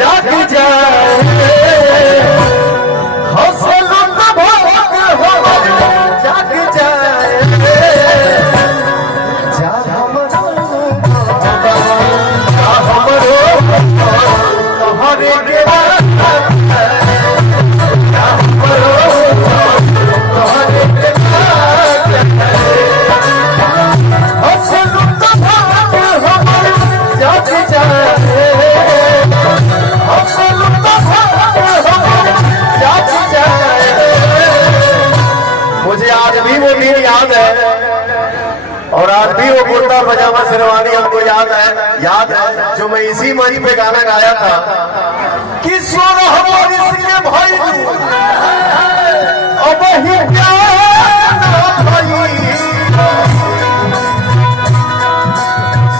जाग जाए हौसला न भोग हो जाग जाए जा हमरो तोहरे के मुझे आज भी वो दिन याद है और आज भी वो कुर्ता पजामा शेरवानी हमको याद है जो मैं इसी मंच पे गाना गाया था कि सोना हमारी इसलिए भाई अब ही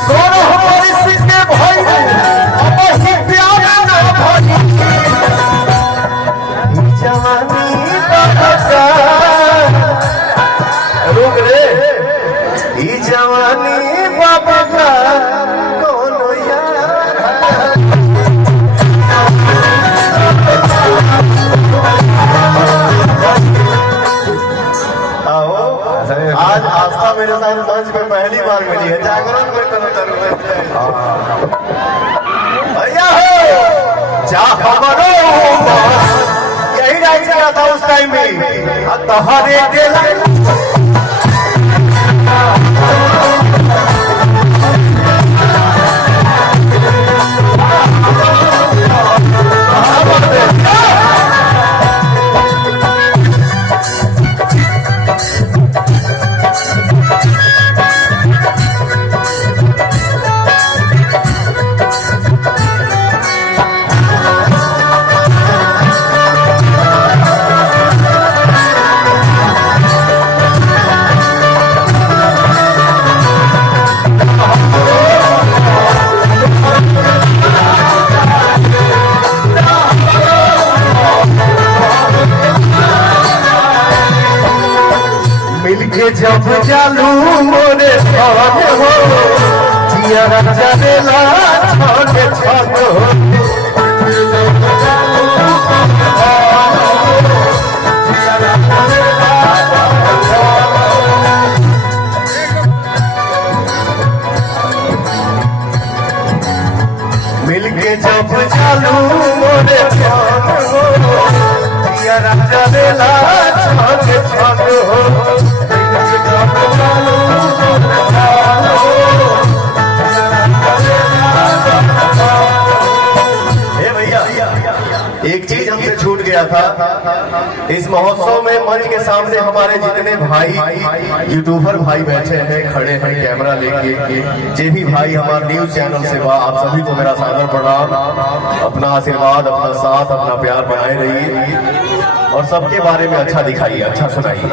सोना हमारी इसलिए भाई अब ही प्यार ना भाई जवानी रुक रे जवानी बाबा का कोनो आओ आज आस्था मेरे साथ मंच पे पहली बार मिली है जागरण में भैया हो जा हमरो यही राइट किया था उस टाइम में तोहरे दिला जब चालू मोरे छाने हो जिया चलेला छाने छान हो मिलके जब चालू मोरे छाने हो जिया चलेला छाने छान हो एक चीज हमसे छूट गया था इस महोत्सव में मंच के सामने हमारे जितने भाई यूट्यूबर भाई बैठे हैं खड़े हैं कैमरा लेके जे भी भाई हमारे न्यूज चैनल से आप सभी को मेरा सादर प्रणाम अपना आशीर्वाद अपना साथ अपना प्यार बनाए रहिए और सबके बारे में अच्छा दिखाइए अच्छा सुनाइए